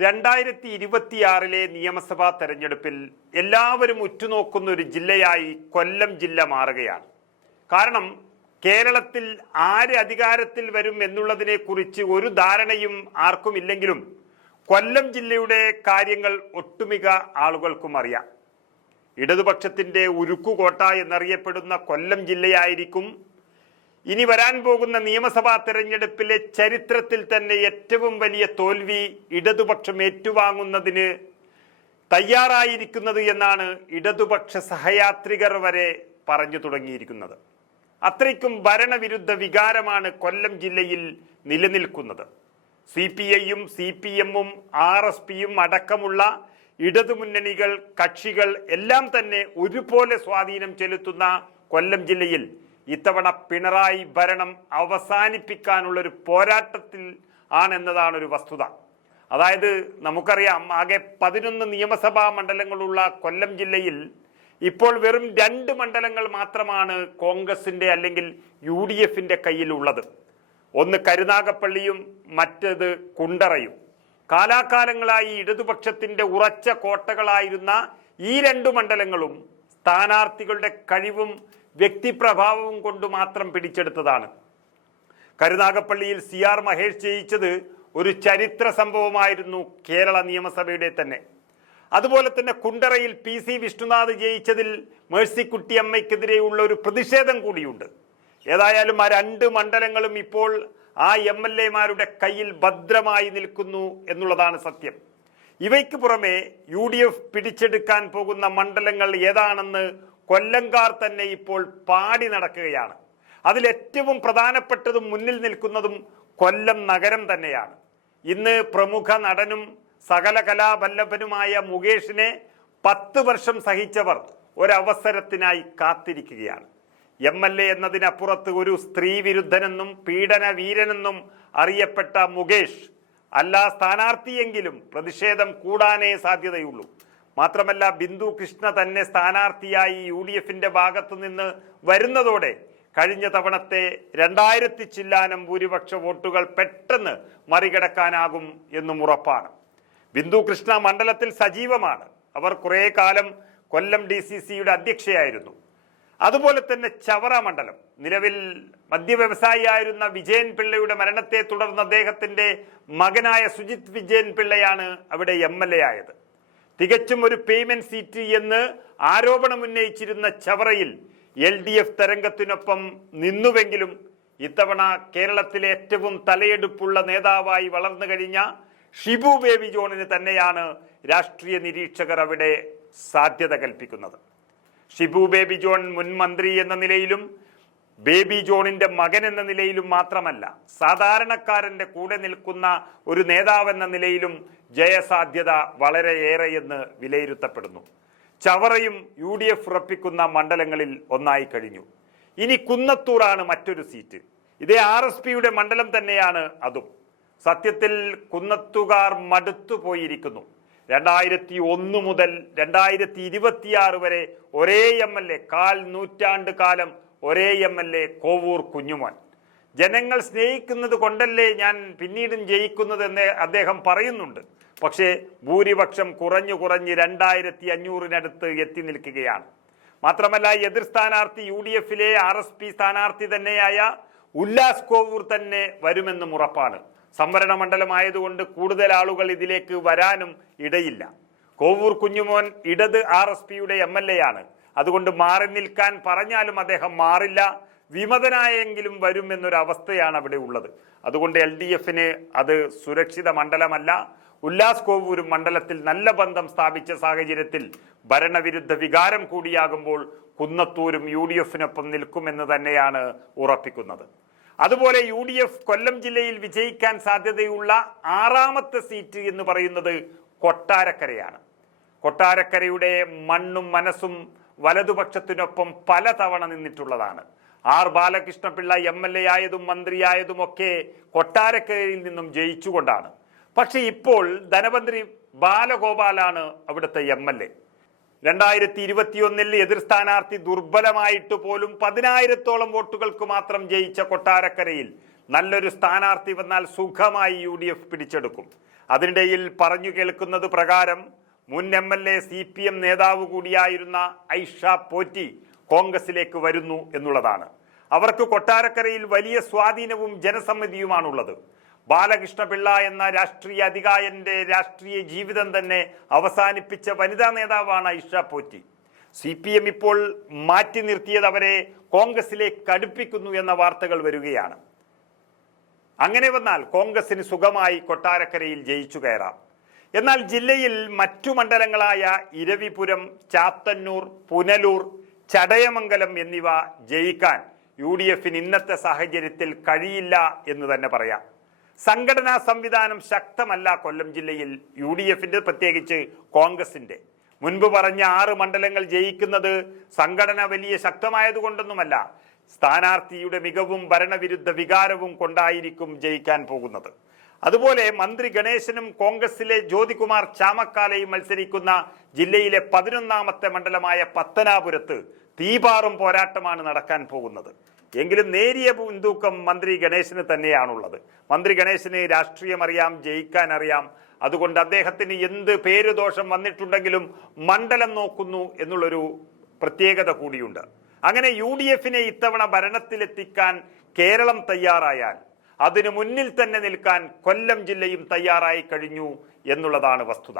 2026 നിയമസഭാ തെരഞ്ഞെടുപ്പിൽ എല്ലാവരും ഉറ്റുനോക്കുന്ന ഒരു ജില്ലയായി കൊല്ലം ജില്ല മാറുകയാണ്. കാരണം കേരളത്തിൽ ആര് അധികാരത്തിൽ വരും എന്നുള്ളതിനെക്കുറിച്ച് ഒരു ധാരണയും ആർക്കുമില്ലെങ്കിലും കൊല്ലം ജില്ലയുടെ കാര്യങ്ങൾ ഒട്ടുമിക്ക ആളുകൾക്കും അറിയാം. ഇടതുപക്ഷത്തിൻ്റെ ഉരുക്കുകോട്ട എന്നറിയപ്പെടുന്ന കൊല്ലം ജില്ലയായിരിക്കും ഇനി വരാൻ പോകുന്ന നിയമസഭാ തെരഞ്ഞെടുപ്പിലെ ചരിത്രത്തിൽ തന്നെ ഏറ്റവും വലിയ തോൽവി ഇടതുപക്ഷം ഏറ്റുവാങ്ങുന്നതിന് തയ്യാറായിരിക്കുന്നത് എന്നാണ് ഇടതുപക്ഷ സഹയാത്രികർ വരെ പറഞ്ഞു തുടങ്ങിയിരിക്കുന്നത്. അത്രയ്ക്കും ഭരണവിരുദ്ധ വികാരമാണ് കൊല്ലം ജില്ലയിൽ നിലനിൽക്കുന്നത്. CPI-യും CPM-ഉം RSPയും അടക്കമുള്ള ഇടതുമുന്നണികൾ കക്ഷികൾ എല്ലാം തന്നെ ഒരുപോലെ സ്വാധീനം ചെലുത്തുന്ന കൊല്ലം ജില്ലയിൽ ഇത്തവണ പിണറായി ഭരണം അവസാനിപ്പിക്കാനുള്ളൊരു പോരാട്ടത്തിൽ ആണെന്നതാണ് ഒരു വസ്തുത. അതായത് നമുക്കറിയാം, ആകെ 11 നിയമസഭാ മണ്ഡലങ്ങളുള്ള കൊല്ലം ജില്ലയിൽ ഇപ്പോൾ വെറും 2 മണ്ഡലങ്ങൾ മാത്രമാണ് കോൺഗ്രസിന്റെ അല്ലെങ്കിൽ UDFന്റെ കയ്യിലുള്ളത്. ഒന്ന് കരുനാഗപ്പള്ളിയും മറ്റേത് കുണ്ടറയും. കാലാകാലങ്ങളായി ഇടതുപക്ഷത്തിന്റെ ഉറച്ച കോട്ടകളായിരുന്ന ഈ 2 മണ്ഡലങ്ങളും സ്ഥാനാർത്ഥികളുടെ കഴിവും വ്യക്തിപ്രഭാവവും കൊണ്ട് മാത്രം പിടിച്ചെടുത്തതാണ്. കരുനാഗപ്പള്ളിയിൽ CR മഹേഷ് ജയിച്ചത് ഒരു ചരിത്ര സംഭവമായിരുന്നു, കേരള നിയമസഭയുടെ തന്നെ. അതുപോലെ തന്നെ കുണ്ടറയിൽ PC വിഷ്ണുനാഥ് ജയിച്ചതിൽ മേഴ്സിക്കുട്ടിയമ്മയ്ക്കെതിരെയുള്ള ഒരു പ്രതിഷേധം കൂടിയുണ്ട്. ഏതായാലും ആ 2 മണ്ഡലങ്ങളും ഇപ്പോൾ ആ MLA-മാരുടെ കയ്യിൽ ഭദ്രമായി നിൽക്കുന്നു എന്നുള്ളതാണ് സത്യം. ഇവയ്ക്ക് പുറമെ UDF പിടിച്ചെടുക്കാൻ പോകുന്ന മണ്ഡലങ്ങൾ ഏതാണെന്ന് കൊല്ലംകാർ തന്നെ ഇപ്പോൾ പാടി നടക്കുകയാണ്. അതിലേറ്റവും പ്രധാനപ്പെട്ടതും മുന്നിൽ നിൽക്കുന്നതും കൊല്ലം നഗരം തന്നെയാണ്. ഇന്ന് പ്രമുഖ നടനും സകല കലാവല്ലഭനുമായ മുകേഷിനെ 10 വർഷം സഹിച്ചവർ ഒരവസരത്തിനായി കാത്തിരിക്കുകയാണ്. MLA എന്നതിനപ്പുറത്ത് ഒരു സ്ത്രീ വിരുദ്ധനെന്നും പീഡന വീരനെന്നും അറിയപ്പെട്ട മുകേഷ് അല്ല സ്ഥാനാർത്ഥിയെങ്കിലും പ്രതിഷേധം കൂടാനേ സാധ്യതയുള്ളൂ. മാത്രമല്ല, ബിന്ദു കൃഷ്ണ തന്നെ സ്ഥാനാർത്ഥിയായി UDFന്റെ ഭാഗത്തു നിന്ന് വരുന്നതോടെ കഴിഞ്ഞ തവണത്തെ 2000 ചില്ലാനം ഭൂരിപക്ഷ വോട്ടുകൾ പെട്ടെന്ന് മറികടക്കാനാകും എന്നും ഉറപ്പാണ്. ബിന്ദു കൃഷ്ണ മണ്ഡലത്തിൽ സജീവമാണ്. അവർ കുറെ കാലം കൊല്ലം DCCയുടെ അധ്യക്ഷയായിരുന്നു. അതുപോലെ തന്നെ ചവറ മണ്ഡലം, നിലവിൽ മദ്യവ്യവസായിയായിരുന്ന വിജയൻ പിള്ളയുടെ മരണത്തെ തുടർന്ന് അദ്ദേഹത്തിന്റെ മകനായ സുജിത് വിജയൻ പിള്ളയാണ് അവിടെ MLA ആയത്. തികച്ചും ഒരു പേയ്മെന്റ് സീറ്റ് എന്ന് ആരോപണം ഉന്നയിച്ചിരുന്ന ചവറയിൽ LDF തരംഗത്തിനൊപ്പം നിന്നുവെങ്കിലും ഇത്തവണ കേരളത്തിലെ ഏറ്റവും തലയെടുപ്പുള്ള നേതാവായി വളർന്നു കഴിഞ്ഞ ഷിബു ബേബി ജോണിന് തന്നെയാണ് രാഷ്ട്രീയ നിരീക്ഷകർ അവിടെ സാധ്യത കൽപ്പിക്കുന്നത്. ഷിബു ബേബി ജോൺ മുൻ മന്ത്രി എന്ന നിലയിലും ബേബി ജോണിന്റെ മകൻ എന്ന നിലയിലും മാത്രമല്ല, സാധാരണക്കാരന്റെ കൂടെ നിൽക്കുന്ന ഒരു നേതാവെന്ന നിലയിലും ജയസാധ്യത വളരെയേറെയെന്ന് വിലയിരുത്തപ്പെടുന്നു. ചവറയും UDF ഉറപ്പിക്കുന്ന മണ്ഡലങ്ങളിൽ ഒന്നായി കഴിഞ്ഞു. ഇനി കുന്നത്തൂറാണ് മറ്റൊരു സീറ്റ്. ഇതേ RSPയുടെ മണ്ഡലം തന്നെയാണ് അതും. സത്യത്തിൽ കുന്നത്തുകാർ മടുത്തു പോയിരിക്കുന്നു. 2001 മുതൽ 2026 വരെ ഒരേ MLA, 1/4 നൂറ്റാണ്ട് കാലം ഒരേ MLA കോവൂർ കുഞ്ഞുമോൻ. ജനങ്ങൾ സ്നേഹിക്കുന്നത് കൊണ്ടല്ലേ ഞാൻ പിന്നീടും ജയിക്കുന്നതെന്ന് അദ്ദേഹം പറയുന്നുണ്ട്. പക്ഷേ ഭൂരിപക്ഷം കുറഞ്ഞു 2500-നടുത്ത് എത്തി നിൽക്കുകയാണ്. മാത്രമല്ല, എതിർ സ്ഥാനാർത്ഥി UDFലെ RSP സ്ഥാനാർത്ഥി തന്നെയായ ഉല്ലാസ് കോവൂർ തന്നെ വരുമെന്നും ഉറപ്പാണ്. സംവരണ മണ്ഡലമായതുകൊണ്ട് കൂടുതൽ ആളുകൾ ഇതിലേക്ക് വരാനും ഇടയില്ല. കോവൂർ കുഞ്ഞുമോൻ ഇടത് RSPയുടെ MLA ആണ്. അതുകൊണ്ട് മാറി നിൽക്കാൻ പറഞ്ഞാലും അദ്ദേഹം മാറില്ല. വിമതനായെങ്കിലും വരുമെന്നൊരവസ്ഥയാണ് അവിടെ ഉള്ളത്. അതുകൊണ്ട് LDFന് അത് സുരക്ഷിത മണ്ഡലമല്ല. ഉല്ലാസ് കോവൂരും മണ്ഡലത്തിൽ നല്ല ബന്ധം സ്ഥാപിച്ച സാഹചര്യത്തിൽ ഭരണവിരുദ്ധ വികാരം കൂടിയാകുമ്പോൾ കുന്നത്തൂരും UDFനൊപ്പം നിൽക്കുമെന്ന് തന്നെയാണ് ഉറപ്പിക്കുന്നത്. അതുപോലെ UDF കൊല്ലം ജില്ലയിൽ വിജയിക്കാൻ സാധ്യതയുള്ള 6ാമത്തെ സീറ്റ് എന്ന് പറയുന്നത് കൊട്ടാരക്കരയാണ്. കൊട്ടാരക്കരയുടെ മണ്ണും മനസ്സും വലതുപക്ഷത്തിനൊപ്പം പലതവണ നിന്നിട്ടുള്ളതാണ്. R ബാലകൃഷ്ണപിള്ള MLA ആയതും മന്ത്രിയായതുമൊക്കെ കൊട്ടാരക്കരയിൽ നിന്നും ജയിച്ചുകൊണ്ടാണ്. പക്ഷെ ഇപ്പോൾ ധനമന്ത്രി ബാലഗോപാലാണ് അവിടുത്തെ MLA. 2021 എതിർ സ്ഥാനാർത്ഥി ദുർബലമായിട്ട് പോലും 10,000-ഓളം വോട്ടുകൾക്ക് മാത്രം ജയിച്ച കൊട്ടാരക്കരയിൽ നല്ലൊരു സ്ഥാനാർത്ഥി വന്നാൽ സുഖമായി UDF പിടിച്ചെടുക്കും. അതിനിടയിൽ പറഞ്ഞു കേൾക്കുന്നത് പ്രകാരം മുൻ MLA CPM നേതാവ് കൂടിയായിരുന്ന ഐഷ പോറ്റി കോൺഗ്രസിലേക്ക് വരുന്നു എന്നുള്ളതാണ്. അവർക്ക് കൊട്ടാരക്കരയിൽ വലിയ സ്വാധീനവും ജനസമ്മതിയുമാണുള്ളത്. ബാലകൃഷ്ണപിള്ള എന്ന രാഷ്ട്രീയ അധികായന്റെ രാഷ്ട്രീയ ജീവിതം തന്നെ അവസാനിപ്പിച്ച വനിതാ നേതാവാണ് ഐഷ പോറ്റി. CPM ഇപ്പോൾ മാറ്റി നിർത്തിയത് അവരെ കോൺഗ്രസിലേക്ക് അടുപ്പിക്കുന്നു എന്ന വാർത്തകൾ വരികയാണ്. അങ്ങനെ വന്നാൽ കോൺഗ്രസിന് സുഖമായി കൊട്ടാരക്കരയിൽ ജയിച്ചു കയറാം. എന്നാൽ ജില്ലയിൽ മറ്റു മണ്ഡലങ്ങളായ ഇരവിപുരം, ചാത്തന്നൂർ, പുനലൂർ, ചടയമംഗലം എന്നിവ ജയിക്കാൻ UDFന് ഇന്നത്തെ സാഹചര്യത്തിൽ കഴിയില്ല എന്ന് തന്നെ പറയാം. സംഘടനാ സംവിധാനം ശക്തമല്ല കൊല്ലം ജില്ലയിൽ UDFന്റെ, പ്രത്യേകിച്ച് കോൺഗ്രസിന്റെ. മുൻപ് പറഞ്ഞ 6 മണ്ഡലങ്ങൾ ജയിക്കുന്നത് സംഘടന വലിയ ശക്തമായതുകൊണ്ടൊന്നുമല്ല, സ്ഥാനാർത്ഥിയുടെ മികവും ഭരണവിരുദ്ധ വികാരവും കൊണ്ടായിരിക്കും ജയിക്കാൻ പോകുന്നത്. അതുപോലെ മന്ത്രി ഗണേശനും കോൺഗ്രസിലെ ജ്യോതികുമാർ ചാമക്കാലയും മത്സരിക്കുന്ന ജില്ലയിലെ 11ാമത്തെ മണ്ഡലമായ പത്തനാപുരത്ത് തീപാറും പോരാട്ടമാണ് നടക്കാൻ പോകുന്നത്. എങ്കിലും നേരിയ മുൻതൂക്കം മന്ത്രി ഗണേശന് തന്നെയാണുള്ളത്. മന്ത്രി ഗണേശന് രാഷ്ട്രീയം അറിയാം, ജയിക്കാൻ അറിയാം. അതുകൊണ്ട് അദ്ദേഹത്തിന് എന്ത് പേരുദോഷം വന്നിട്ടുണ്ടെങ്കിലും മണ്ഡലം നോക്കുന്നു എന്നുള്ളൊരു പ്രത്യേകത കൂടിയുണ്ട്. അങ്ങനെ UDFനെ ഇത്തവണ ഭരണത്തിലെത്തിക്കാൻ കേരളം തയ്യാറായാൽ അതിനു മുന്നിൽ തന്നെ നിൽക്കാൻ കൊല്ലം ജില്ലയും തയ്യാറായി കഴിഞ്ഞു എന്നുള്ളതാണ് വസ്തുത.